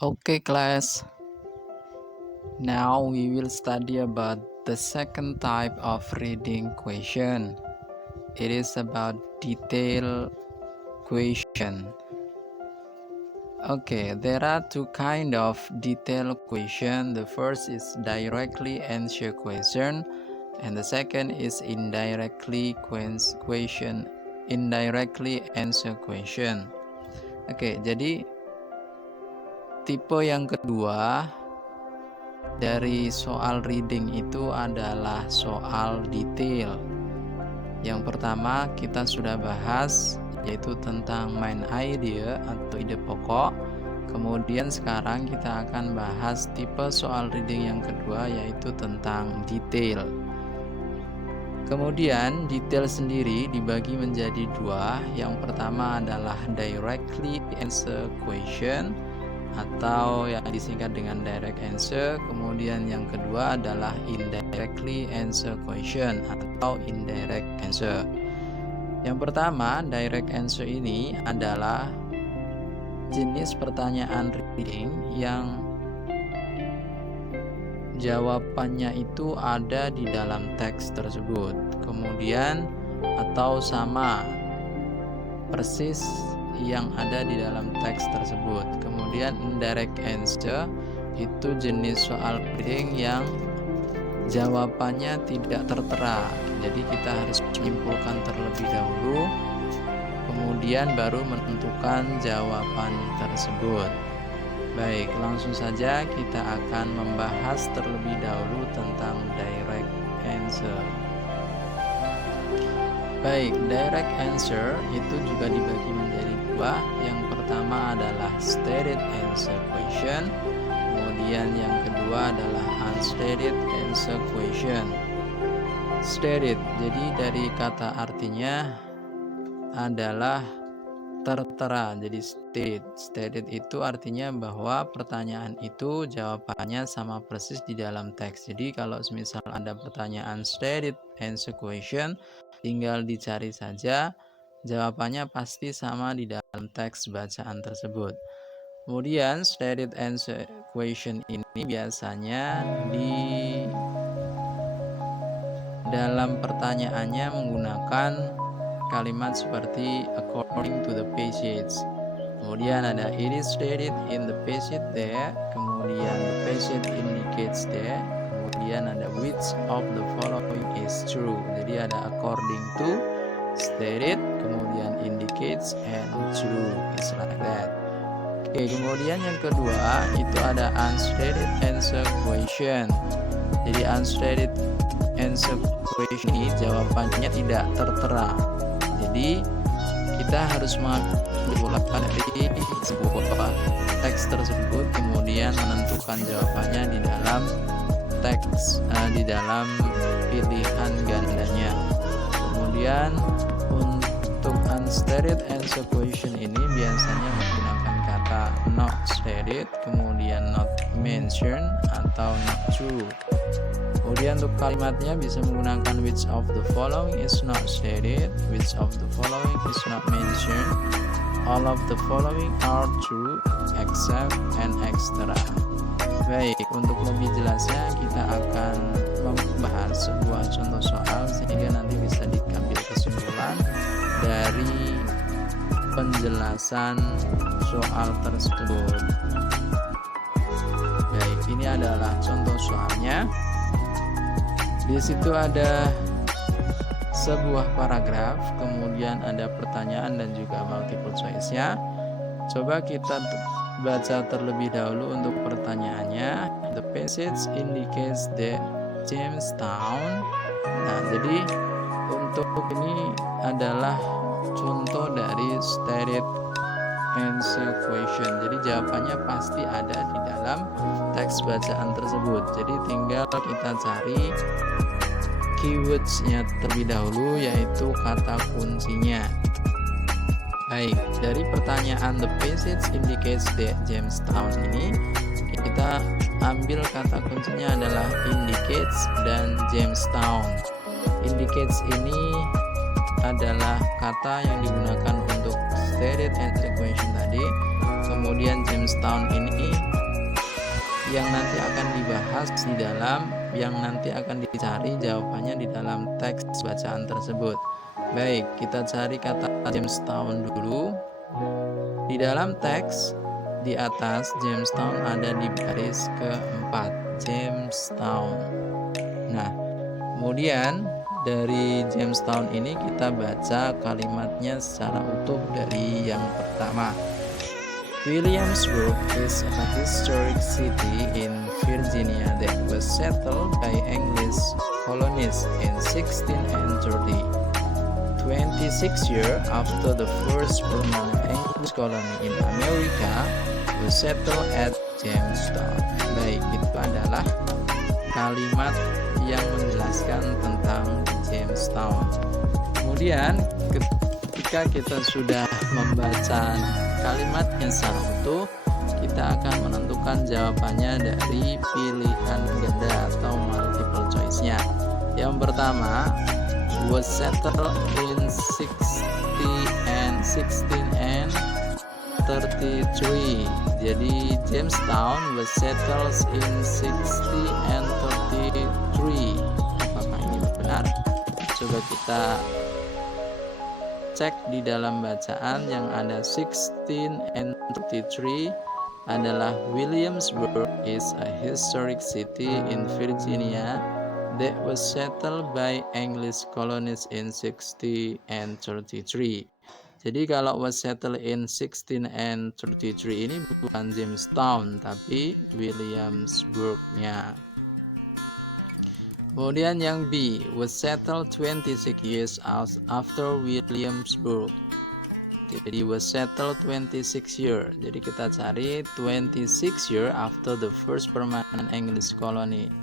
Okay, class. Now we will study about the second type of reading question. It is about detailed question. Okay, there are two kind of detailed question. The first is directly answer question, and the second is indirectly answer question. Oke, jadi tipe yang kedua dari soal reading itu adalah soal detail. Yang pertama kita sudah bahas, yaitu tentang main idea atau ide pokok. Kemudian sekarang kita akan bahas tipe soal reading yang kedua, yaitu tentang detail. Kemudian detail sendiri dibagi menjadi dua. Yang pertama adalah directly answer question atau yang disingkat dengan direct answer. Kemudian yang kedua adalah indirectly answer question atau indirect answer. Yang pertama, direct answer ini adalah jenis pertanyaan reading yang jawabannya itu ada di dalam teks tersebut, kemudian atau sama persis yang ada di dalam teks tersebut. Kemudian indirect answer itu jenis soal reading yang jawabannya tidak tertera, jadi kita harus menyimpulkan terlebih dahulu, kemudian baru menentukan jawaban tersebut. Baik, langsung saja kita akan membahas terlebih dahulu tentang direct answer. Baik, direct answer itu juga dibagi menjadi dua. Yang pertama adalah stated answer question, kemudian yang kedua adalah unstated answer question. Stated, jadi dari kata artinya adalah tertera, jadi stated itu artinya bahwa pertanyaan itu jawabannya sama persis di dalam teks. Jadi kalau misal ada pertanyaan stated answer question, tinggal dicari saja, jawabannya pasti sama di dalam teks bacaan tersebut. Kemudian stated answer question ini biasanya di dalam pertanyaannya menggunakan kalimat seperti according to the passage. Kemudian ada it is stated in the passage there, kemudian the passage indicates there, kemudian ada which of the following is true. Jadi ada according to, stated, kemudian indicates, and true. It's like that. Oke, kemudian yang kedua itu ada unstated answer question. Jadi unstated answer question ini jawabannya tidak tertera. Jadi kita harus mengambil dari sebuah teks tersebut, kemudian menentukan jawabannya di dalam teks, di dalam pilihan gandanya. Kemudian untuk unstated answer question ini biasanya menggunakan kata not stated, kemudian not mentioned, atau not true. Kemudian untuk kalimatnya bisa menggunakan which of the following is not stated, which of the following is not mentioned, all of the following are true, except, and etc. Baik, untuk lebih jelasnya kita akan membahas sebuah contoh soal sehingga nanti bisa diambil kesimpulan dari penjelasan soal tersebut. Baik, ini adalah contoh soalnya. Di situ ada sebuah paragraf, kemudian ada pertanyaan dan juga multiple choice-nya. Coba kita baca terlebih dahulu untuk pertanyaannya. The passage indicates that Jamestown. Nah, jadi untuk ini adalah contoh dari stated answer question. Jadi jawabannya pasti ada di dalam teks bacaan tersebut. Jadi tinggal kita cari keywords-nya terlebih dahulu, yaitu kata kuncinya. Baik, dari pertanyaan the passage indicates that Jamestown ini kita ambil kata kuncinya adalah indicates dan Jamestown. Indicates ini adalah kata yang digunakan untuk stated answer question tadi, Kemudian Jamestown ini yang nanti akan dibahas di dalam, yang nanti akan dicari jawabannya di dalam teks bacaan tersebut. Baik, kita cari kata Jamestown dulu. Di dalam teks di atas Jamestown ada di baris keempat, Jamestown. Nah, kemudian dari Jamestown ini kita baca kalimatnya secara utuh dari yang pertama. Williamsburg is a historic city in Virginia that was settled by English colonists in 1630. 26 years after the first permanent English colony in America was settled at Jamestown. Baik, itu adalah kalimat yang menjelaskan tentang Jamestown. Kemudian ketika kita sudah membaca kalimatnya secara utuh, kita akan menentukan jawabannya dari pilihan ganda atau multiple choice-nya. Yang pertama, was settled in 1633. Jadi Jamestown was settled in 1633. Apakah ini benar? Coba kita cek di dalam bacaan yang ada 1633 adalah Williamsburg is a historic city in Virginia that was settled by English colonists in 1633. Jadi kalau was settled in 1633 ini bukan Jamestown tapi Williamsburg-nya. Kemudian yang B, was settled 26 years after Williamsburg. Jadi was settled 26 years. Jadi kita cari 26 years after the first permanent English colony.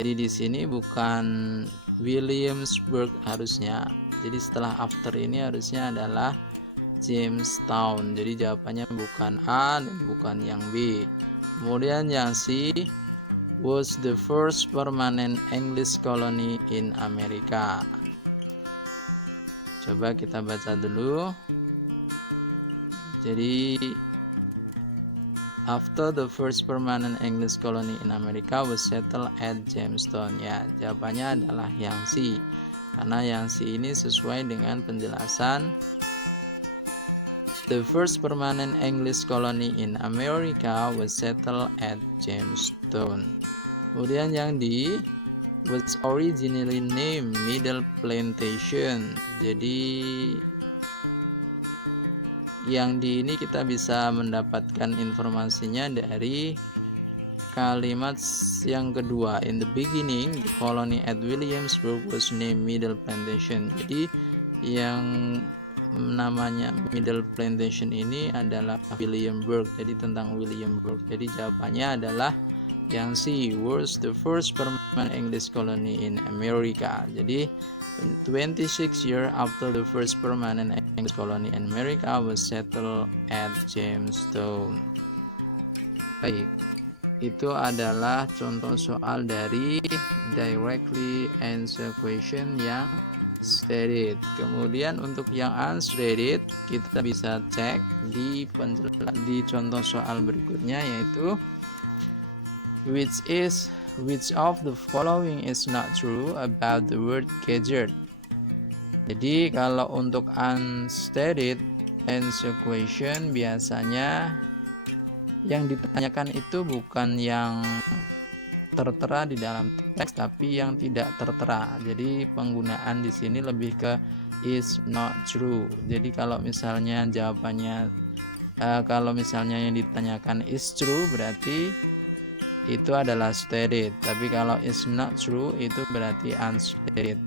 Jadi di sini bukan Williamsburg harusnya. Jadi setelah after ini harusnya adalah Jamestown. Jadi jawabannya bukan A dan bukan yang B. Kemudian yang C, was the first permanent English colony in America. Coba kita baca dulu. Jadi after the first permanent English colony in America was settled at Jamestown. Ya, jawabannya adalah yang C. Karena yang C ini sesuai dengan penjelasan the first permanent English colony in America was settled at Jamestown. Kemudian yang D, was originally named Middle Plantation. Jadi yang D ini kita bisa mendapatkan informasinya dari kalimat yang kedua. In the beginning, the colony at Williamsburg was named Middle Plantation. Jadi yang namanya Middle Plantation ini adalah Williamsburg. Jadi tentang Williamsburg. Jadi jawabannya adalah yang C, was the first permanent English colony in America. Jadi 26 years after the first permanent English colony in America was settled at Jamestown. Baik, itu adalah contoh soal dari directly answer question yang stated. Kemudian untuk yang unstated kita bisa cek di contoh soal berikutnya, yaitu which of the following is not true about the word gadget. Jadi kalau untuk unstated answer question biasanya yang ditanyakan itu bukan yang tertera di dalam teks tapi yang tidak tertera. Jadi penggunaan di sini lebih ke is not true. Jadi kalau misalnya jawabannya kalau misalnya yang ditanyakan is true berarti itu adalah stated, tapi kalau is not true itu berarti unstated.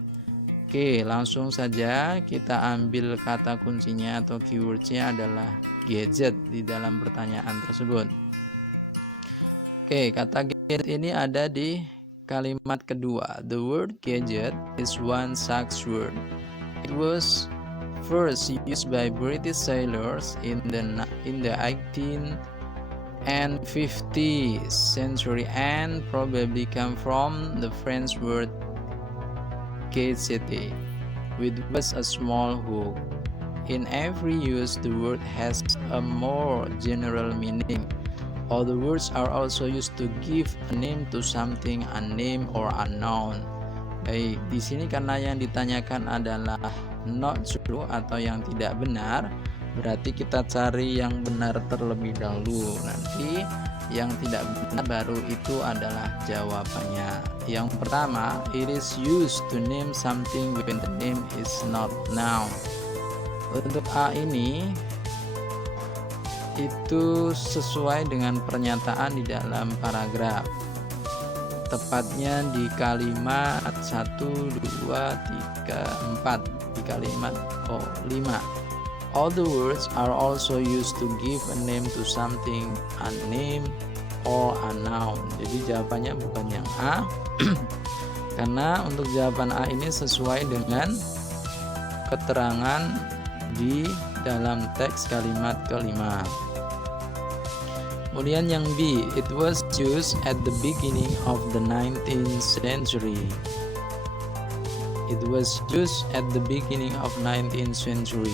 Oke, langsung saja kita ambil kata kuncinya atau keywordnya adalah gadget di dalam pertanyaan tersebut. Oke, kata gadget ini ada di kalimat kedua. The word gadget is one such word. It was first used by British sailors in the 18th and 50th century and probably come from the French word gadget, which was a small hook. In every use, the word has a more general meaning. All the words are also used to give a name to something, a name or a noun. Baik, di sini karena yang ditanyakan adalah not true atau yang tidak benar, berarti kita cari yang benar terlebih dahulu. Nanti yang tidak benar baru itu adalah jawabannya. Yang pertama, it is used to name something when the name is not noun. Untuk A ini itu sesuai dengan pernyataan di dalam paragraf, tepatnya di kalimat 1, 2, 3, 4, di kalimat 5. All the words are also used to give a name to something, a name or a noun. Jadi jawabannya bukan yang A karena untuk jawaban A ini sesuai dengan keterangan di dalam teks kalimat kelima. Kemudian yang B, it was used at the beginning of the 19th century. It was used at the beginning of 19th century.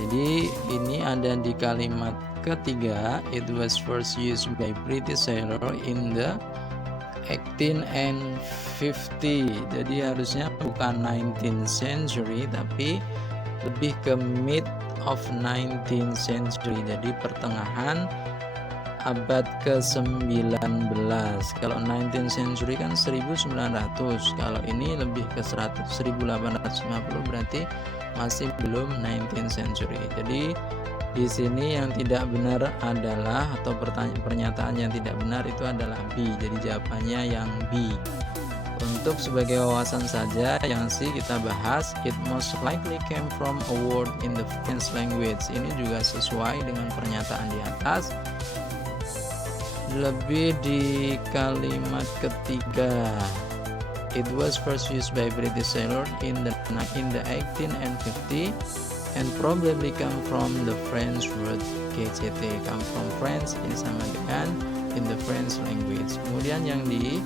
Jadi ini ada di kalimat ketiga, it was first used by British sailor in the 18 and 50. Jadi harusnya bukan 19th century tapi lebih ke mid of 19th century. Jadi pertengahan abad ke-19. Kalau 19th century kan 1900. Kalau ini lebih ke 1850, berarti masih belum 19th century. Jadi di sini yang tidak benar adalah, atau pernyataan yang tidak benar itu adalah B. Jadi jawabannya yang B. Untuk sebagai wawasan saja, yang C kita bahas, it most likely came from a word in the French language. Ini juga sesuai dengan pernyataan di atas. Lebih di kalimat ketiga, it was first used by British sailor in the 18 and 50 and probably come from the French word KCT. Come from French ini sama dengan in the French language. Kemudian yang di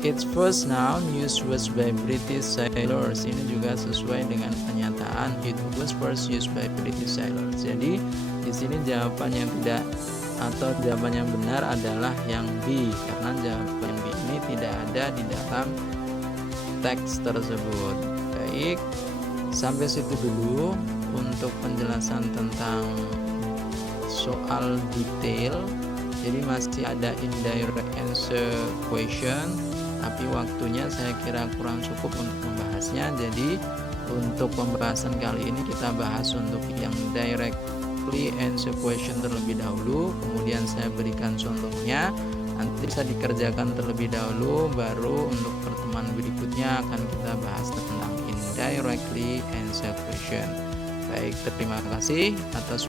its first noun used was by British sailors. Ini juga sesuai dengan pernyataan it was first used by British sailors. Jadi di sini jawaban yang tidak atau jawaban yang benar adalah yang B, karena jawaban B ini tidak ada di dalam teks tersebut. Baik, sampai situ dulu untuk penjelasan tentang soal detail. Jadi masih ada indirect answer question, tapi waktunya saya kira kurang cukup untuk membahasnya. Jadi untuk pembahasan kali ini kita bahas untuk yang directly answer question terlebih dahulu, kemudian saya berikan contohnya, nanti bisa dikerjakan terlebih dahulu, baru untuk pertemuan berikutnya akan kita bahas tentang indirectly answer question. Baik, terima kasih atas